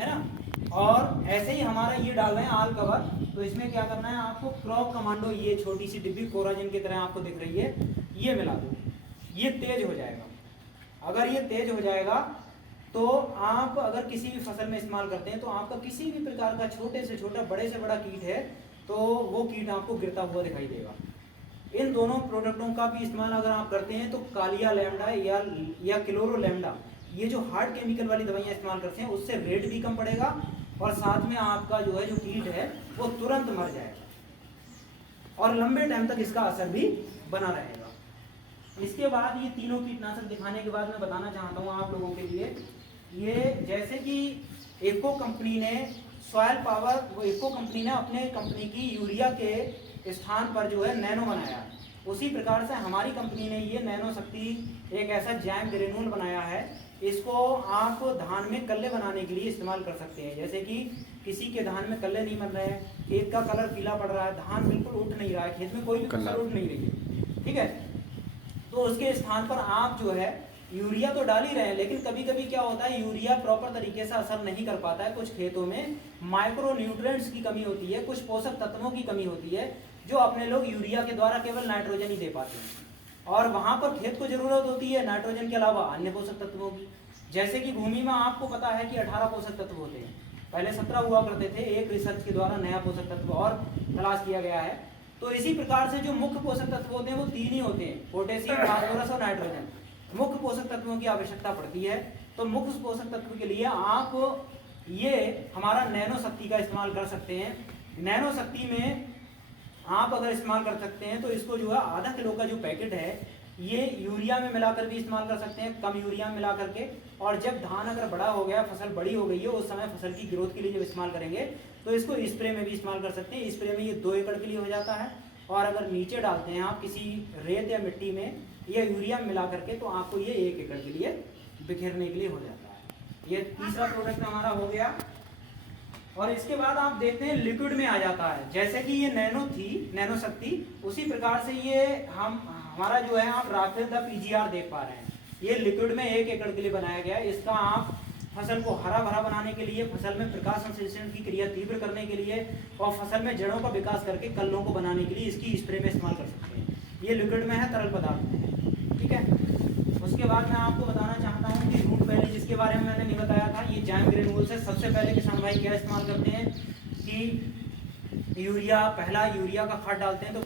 है ना। और ऐसे ही हमारा ये डाल रहे हैं आल कवर, तो इसमें क्या करना है आपको, क्रॉप कमांडो, ये छोटी सी डिब्बी कोराजिन की तरह आपको दिख रही है, ये मिला दो, ये तेज हो जाएगा। अगर ये तेज हो जाएगा तो आप अगर किसी भी फसल में इस्तेमाल करते हैं तो आपका किसी भी प्रकार का छोटे से छोटा बड़े से बड़ा कीट है तो वो कीट आपको गिरता हुआ दिखाई देगा। इन दोनों प्रोडक्टों का भी इस्तेमाल अगर आप करते हैं तो कालिया लैम्डा या क्लोरो लैम्डा, ये जो हार्ड केमिकल वाली दवाइयाँ इस्तेमाल करते हैं उससे रेट भी कम पड़ेगा और साथ में आपका जो है जो कीट है वो तुरंत मर जाएगा और लंबे टाइम तक इसका असर भी बना रहेगा। इसके बाद ये तीनों कीटनाशक दिखाने के बाद मैं बताना चाहता हूँ आप लोगों के लिए, ये जैसे कि एको कंपनी ने सॉयल पावर, वो एको कंपनी ने अपने कंपनी की यूरिया के स्थान पर जो है नैनो बनाया, उसी प्रकार से हमारी कंपनी ने ये नैनो शक्ति एक ऐसा जैम ग्रेनुल बनाया है। इसको आप धान में कल्ले बनाने के लिए इस्तेमाल कर सकते हैं। जैसे कि किसी के धान में कल्ले नहीं बन रहे हैं, खेत का कलर पीला पड़ रहा है, धान बिल्कुल उठ नहीं रहा है, खेत में कोई भी फसल उठ नहीं रही है, ठीक है, तो उसके स्थान पर आप जो है यूरिया तो डाल ही रहे हैं, लेकिन कभी कभी क्या होता है यूरिया प्रॉपर तरीके से असर नहीं कर पाता है। कुछ खेतों में माइक्रो न्यूट्रिएंट्स की कमी होती है, कुछ पोषक तत्वों की कमी होती है जो अपने लोग यूरिया के द्वारा केवल नाइट्रोजन ही दे पाते हैं, और वहां पर खेत को जरूरत होती है नाइट्रोजन के अलावा अन्य पोषक तत्वों की। जैसे कि भूमि में आपको पता है कि 18 पोषक तत्व होते हैं, पहले 17 हुआ करते थे, एक रिसर्च के द्वारा नया पोषक तत्व और तलाश किया गया है। तो इसी प्रकार से जो मुख्य पोषक तत्व होते हैं वो 3 ही होते हैं, पोटेशियम, फास्फोरस और नाइट्रोजन। मुख्य पोषक तत्वों की आवश्यकता पड़ती है, तो मुख्य पोषक तत्व के लिए आप ये हमारा नैनो शक्ति का इस्तेमाल कर सकते हैं। नैनो शक्ति में आप अगर इस्तेमाल कर सकते हैं तो इसको जो है आधा किलो का जो पैकेट है ये यूरिया में मिलाकर भी इस्तेमाल कर सकते हैं, कम यूरिया में मिला करके, और जब धान अगर बड़ा हो गया, फसल बड़ी हो गई है, उस समय फसल की ग्रोथ के लिए जब इस्तेमाल करेंगे तो इसको स्प्रे में भी इस्तेमाल कर सकते हैं। स्प्रे में ये 2 एकड़ के लिए हो जाता है, और अगर नीचे डालते हैं आप किसी रेत या मिट्टी में या यूरिया में मिला करके तो आपको ये 1 एकड़ के लिए बिखेरने के लिए हो जाता है। ये तीसरा प्रोडक्ट हमारा हो गया। और इसके बाद आप देखते हैं लिक्विड में आ जाता है, जैसे कि ये नैनो थी, नैनो शक्ति, उसी प्रकार से ये हमारा जो है आप राफेल द पीजीआर देख पा रहे हैं, ये लिक्विड में 1 एकड़ के लिए बनाया गया है। इसका आप फसल को हरा भरा बनाने के लिए, फसल में प्रकाश संश्लेषण की क्रिया तीव्र करने के लिए और फसल में जड़ों का विकास करके कल्लों को बनाने के लिए इसकी स्प्रे में इस्तेमाल कर सकते हैं। ये लिक्विड में है, तरल पदार्थ में है, ठीक है। उसके बाद मैं आपको बताना चाहता हूँ कि रूट पहले जिसके बारे में मैंने नहीं बताया था, ये जैम ग्रेनुल से सबसे पहले किसान भाई क्या इस्तेमाल करते हैं कि यूरिया, पहला यूरिया का खाद डालते हैं तो